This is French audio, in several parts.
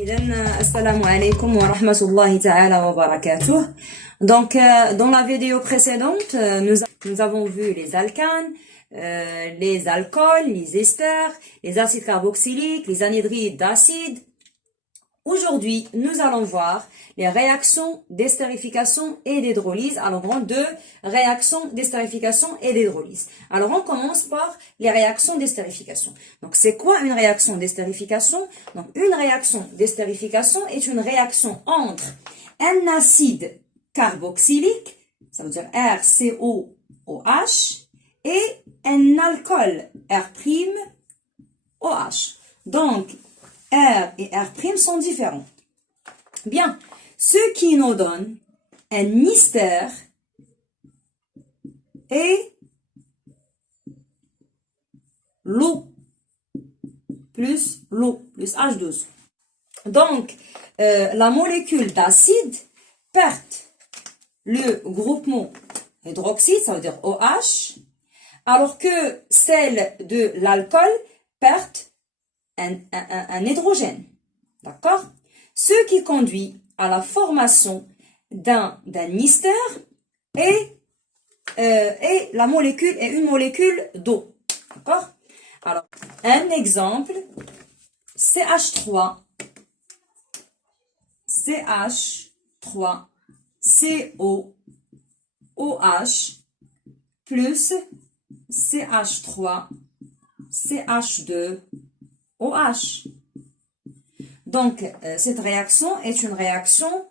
Assalamu alaikum wa rahmatullahi ta'ala wa barakatuh. Donc, dans la vidéo précédente, nous avons vu les alcanes, les alcools, les esters, les acides carboxyliques, les anhydrides d'acide. Aujourd'hui, nous allons voir les réactions d'estérification et d'hydrolyse. Alors, en deux réactions d'estérification et d'hydrolyse. Alors, on commence par les réactions d'estérification. Donc, c'est quoi une réaction d'estérification? Donc, une réaction d'estérification est une réaction entre un acide carboxylique, ça veut dire RCOOH, et un alcool R'OH. Donc, R et R' sont différents. Bien, ce qui nous donne un ester et l'eau plus H2O. Donc, la molécule d'acide perd le groupement hydroxyde, ça veut dire OH, alors que celle de l'alcool perd un hydrogène. D'accord? Ce qui conduit à la formation d'un ester et la molécule est une molécule d'eau. D'accord? Alors, un exemple, CH3, CH3, CO, OH, plus CH3, CH2, OH. Donc, cette réaction est une réaction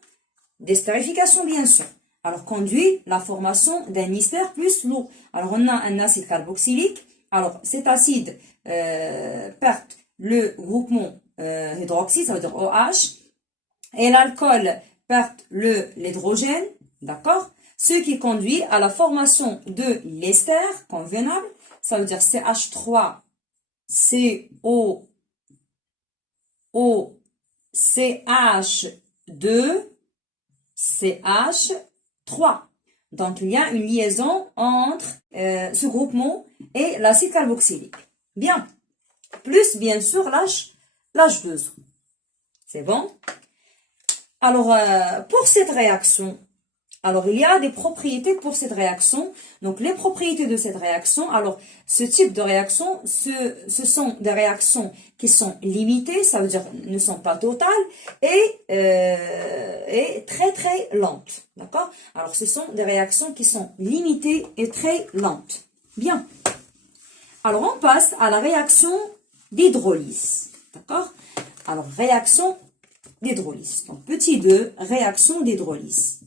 d'estérification, bien sûr. Alors, conduit la formation d'un ester plus l'eau. Alors, on a un acide carboxylique. Alors, cet acide perd le groupement hydroxyde, ça veut dire OH, et l'alcool perd l'hydrogène, d'accord? Ce qui conduit à la formation de l'ester convenable, ça veut dire CH3, CO, O, CH2, CH3. Donc, il y a une liaison entre ce groupement et l'acide carboxylique. Bien. Plus, bien sûr, l'H2O. C'est bon? Alors, pour cette réaction, alors, il y a des propriétés pour cette réaction. Donc, les propriétés de cette réaction, alors, ce type de réaction, ce sont des réactions qui sont limitées, ça veut dire ne sont pas totales, et très, très lentes. D'accord? Alors, ce sont des réactions qui sont limitées et très lentes. Bien. Alors, on passe à la réaction d'hydrolyse. D'accord? Alors, réaction d'hydrolyse. Donc, petit 2, réaction d'hydrolyse.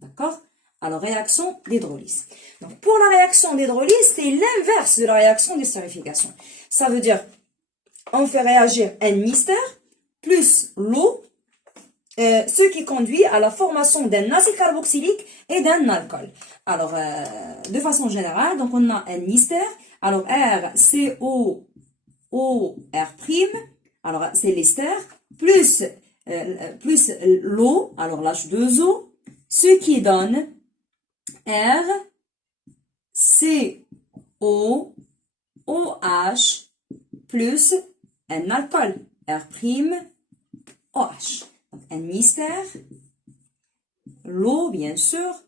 D'accord? Alors, réaction d'hydrolyse. Donc, pour la réaction d'hydrolyse, c'est l'inverse de la réaction d'estérification. Ça veut dire, on fait réagir un ester plus l'eau, ce qui conduit à la formation d'un acide carboxylique et d'un alcool. Alors, de façon générale, donc on a un ester, alors RCOOR', alors c'est l'ester, plus l'eau, alors l'H2O, ce qui donne RCOOH plus un alcool, R'OH. Donc, un ester, l'eau, bien sûr,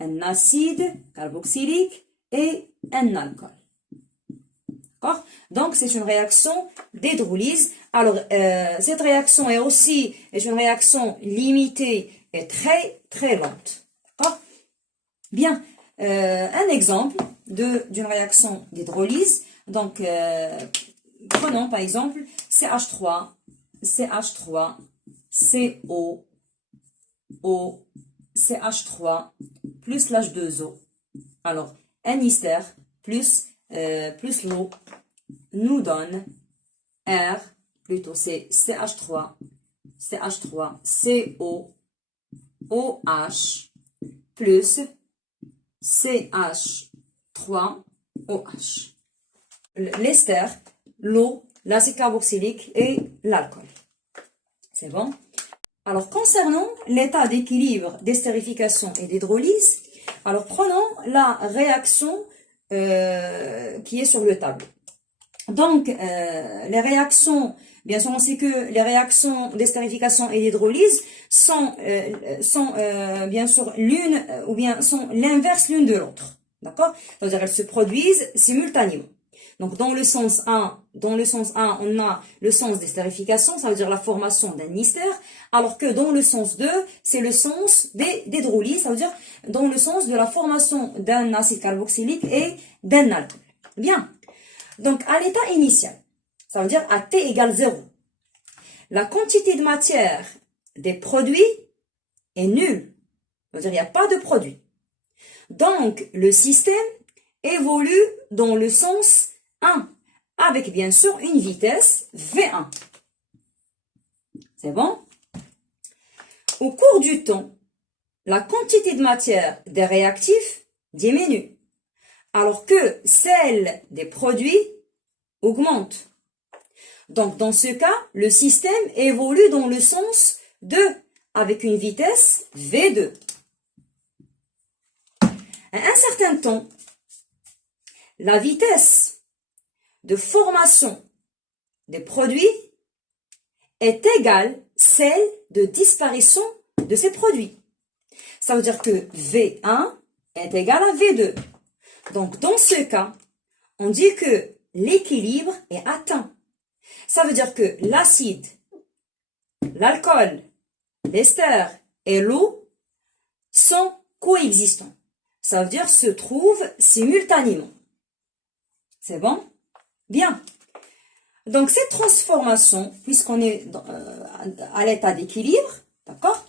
un acide carboxylique et un alcool. D'accord? Donc, c'est une réaction d'hydrolyse. Alors, cette réaction est une réaction limitée et très, très lente. D'accord? Bien. Un exemple d'une réaction d'hydrolyse. Donc, prenons par exemple CH3, CO, O, CH3, plus l'H2O. Alors, un ester plus l'eau nous donne R, plutôt c'est CH3, CO, OH, plus CH3, OH. L'ester, l'eau, l'acide carboxylique et l'alcool. C'est bon? Alors, concernant l'état d'équilibre d'estérification et d'hydrolyse, alors prenons la réaction qui est sur le tableau. Donc, les réactions, bien sûr, on sait que les réactions d'estérification et d'hydrolyse sont bien sûr l'une ou bien sont l'inverse l'une de l'autre. D'accord? C'est-à-dire elles se produisent simultanément. Donc, dans le sens 1, on a le sens d'estérification, ça veut dire la formation d'un ester, alors que dans le sens 2, c'est le sens d'hydrolyse, ça veut dire dans le sens de la formation d'un acide carboxylique et d'un alcool. Bien. Donc, à l'état initial, ça veut dire à T égale 0, la quantité de matière des produits est nulle. Ça veut dire qu'il n'y a pas de produit. Donc, le système évolue dans le sens 1, avec bien sûr une vitesse V1. C'est bon? Au cours du temps, la quantité de matière des réactifs diminue, alors que celle des produits augmente. Donc, dans ce cas, le système évolue dans le sens 2, avec une vitesse V2. À un certain temps, la vitesse de formation des produits est égale à celle de disparition de ces produits. Ça veut dire que V1 est égal à V2. Donc, dans ce cas, on dit que l'équilibre est atteint. Ça veut dire que l'acide, l'alcool, l'ester et l'eau sont coexistants. Ça veut dire se trouvent simultanément. C'est bon? Bien. Donc, cette transformation, puisqu'on est à l'état d'équilibre, d'accord?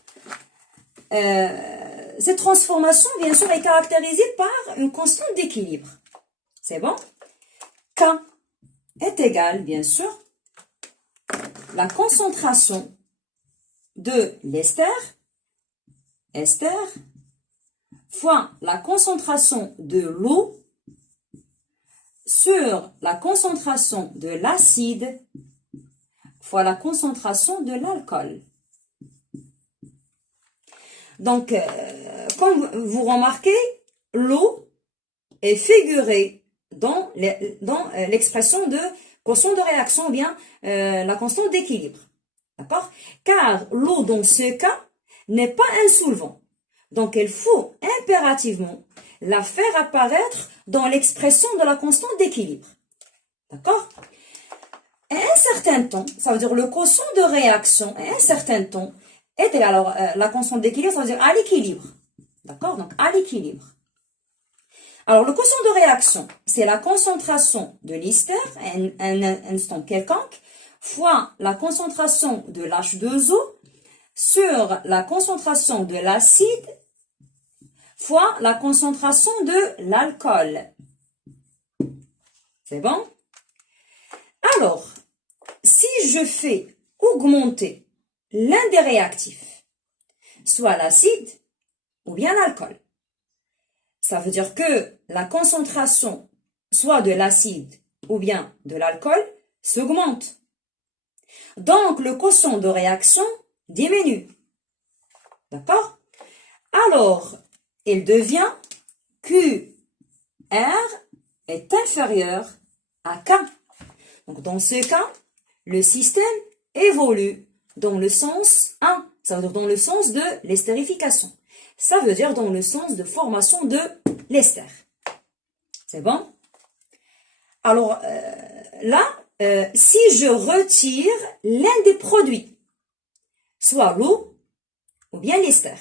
Cette transformation, bien sûr, est caractérisée par une constante d'équilibre. C'est bon? K est égale, bien sûr, la concentration de l'ester, fois la concentration de l'eau sur la concentration de l'acide fois la concentration de l'alcool. Donc, comme vous remarquez, l'eau est figurée dans l'expression de quotient de réaction ou bien la constante d'équilibre. D'accord? Car l'eau, dans ce cas, n'est pas un solvant. Donc, il faut impérativement la faire apparaître dans l'expression de la constante d'équilibre. D'accord? À un certain temps, ça veut dire le quotient de réaction, à un certain temps, est égal. Alors, la constante d'équilibre, ça veut dire à l'équilibre. D'accord? Donc, à l'équilibre. Alors, le quotient de réaction, c'est la concentration de l'ester, à un instant quelconque, fois la concentration de l'H2O sur la concentration de l'acide fois la concentration de l'alcool. C'est bon? Alors, si je fais augmenter l'un des réactifs, soit l'acide ou bien l'alcool, ça veut dire que la concentration soit de l'acide ou bien de l'alcool s'augmente. Donc, le quotient de réaction diminue. D'accord? Alors, il devient QR est inférieur à K. Donc, dans ce cas, le système évolue dans le sens 1. Ça veut dire dans le sens de l'estérification. Ça veut dire dans le sens de formation de l'ester. C'est bon? Alors, si je retire l'un des produits, soit l'eau ou bien l'ester.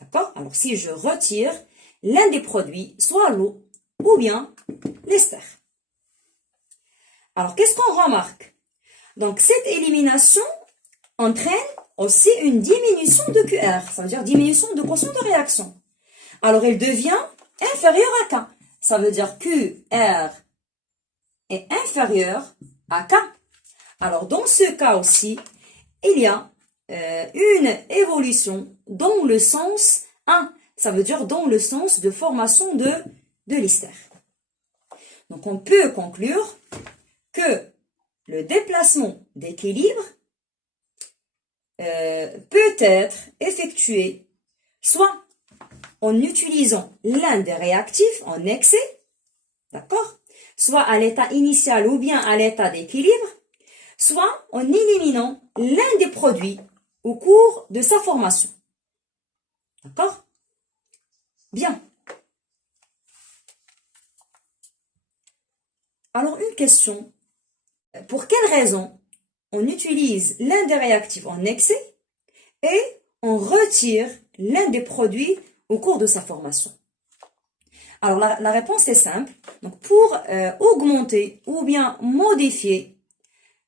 D'accord? Alors, si je retire l'un des produits, soit l'eau ou bien l'ester. Alors, qu'est-ce qu'on remarque? Donc, cette élimination entraîne aussi une diminution de QR, ça veut dire diminution de quotient de réaction. Alors, il devient inférieur à K. Ça veut dire QR est inférieur à K. Alors, dans ce cas aussi, il y a une évolution dans le sens 1. Ça veut dire dans le sens de formation de l'ester. Donc, on peut conclure que le déplacement d'équilibre peut être effectué soit en utilisant l'un des réactifs en excès, d'accord? Soit à l'état initial ou bien à l'état d'équilibre, soit en éliminant l'un des produits au cours de sa formation. D'accord? Bien. Alors, une question. Pour quelle raison on utilise l'un des réactifs en excès et on retire l'un des produits au cours de sa formation? Alors, la réponse est simple. Donc, pour augmenter ou bien modifier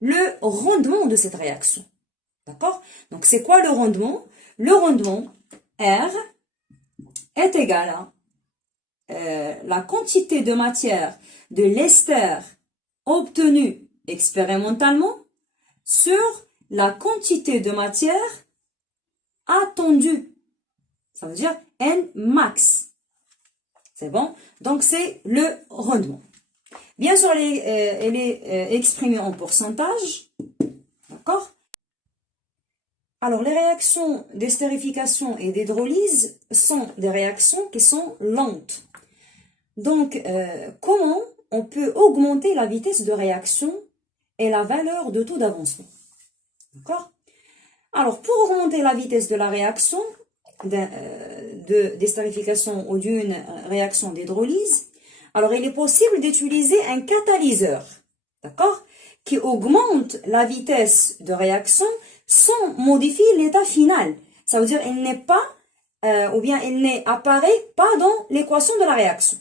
le rendement de cette réaction. D'accord? Donc, c'est quoi le rendement? Le rendement, R, est égal à la quantité de matière de l'ester obtenue expérimentalement sur la quantité de matière attendue. Ça veut dire N max. C'est bon? Donc, c'est le rendement. Bien sûr, elle est exprimée en pourcentage. D'accord? Alors, les réactions d'estérification et d'hydrolyse sont des réactions qui sont lentes. Donc, comment on peut augmenter la vitesse de réaction et la valeur de taux d'avancement? D'accord? Alors, pour augmenter la vitesse de la réaction d'estérification ou d'une réaction d'hydrolyse, alors il est possible d'utiliser un catalyseur, d'accord, qui augmente la vitesse de réaction sans modifier l'état final. Ça veut dire qu'il n'est pas, ou bien il n'apparaît pas dans l'équation de la réaction.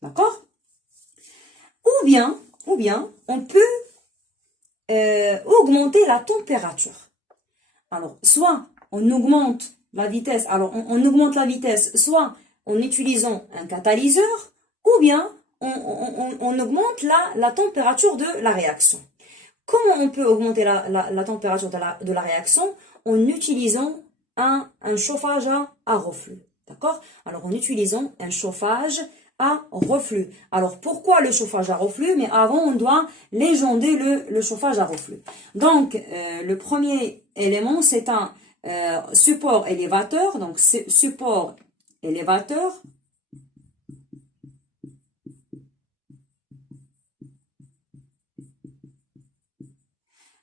D'accord? Ou bien, on peut augmenter la température. Alors, soit on augmente la vitesse, on augmente la vitesse soit en utilisant un catalyseur, ou bien on augmente la température de la réaction. Comment on peut augmenter la température de la réaction? En utilisant un chauffage à reflux. D'accord? Alors, en utilisant un chauffage à reflux. Alors, pourquoi le chauffage à reflux? Mais avant, on doit légender le chauffage à reflux. Donc, le premier élément, c'est un support élévateur. Donc, support élévateur.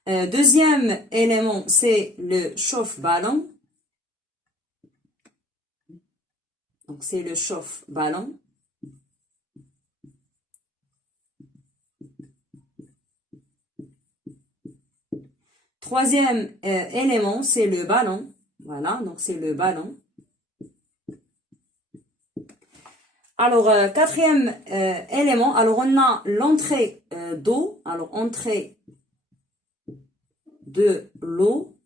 Deuxième élément, c'est le chauffe-ballon. Donc, c'est le chauffe-ballon. Troisième élément, c'est le ballon. Voilà, donc c'est le ballon. Alors, quatrième élément, alors on a l'entrée d'eau. Alors, entrée de l'eau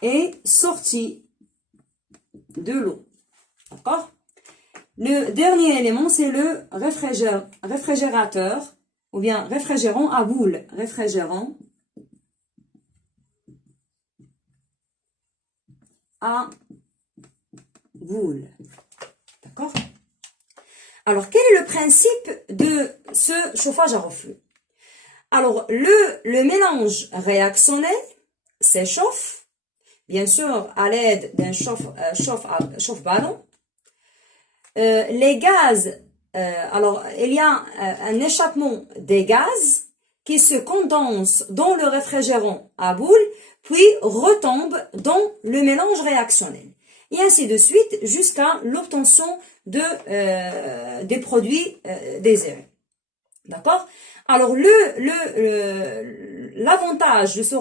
et sortie de l'eau. D'accord? Le dernier élément, c'est le réfrigérateur ou bien réfrigérant à boule. Réfrigérant à boule. D'accord? Alors, quel est le principe de ce chauffage à reflux? Alors, le mélange réactionnel s'échauffe, bien sûr, à l'aide d'un chauffe-ballon. Les gaz, alors, il y a un échappement des gaz qui se condense dans le réfrigérant à boule, puis retombe dans le mélange réactionnel. Et ainsi de suite jusqu'à l'obtention des produits désirés. D'accord? Alors, l'avantage de ce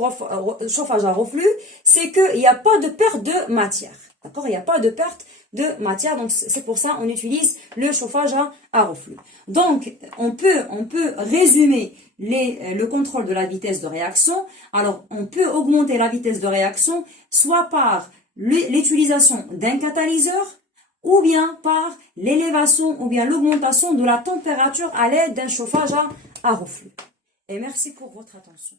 chauffage à reflux, c'est qu'il n'y a pas de perte de matière. D'accord? Il n'y a pas de perte de matière, donc c'est pour ça qu'on utilise le chauffage à reflux. Donc, on peut résumer le contrôle de la vitesse de réaction. Alors, on peut augmenter la vitesse de réaction soit par l'utilisation d'un catalyseur, ou bien par l'élévation ou bien l'augmentation de la température à l'aide d'un chauffage à reflux. Et merci pour votre attention.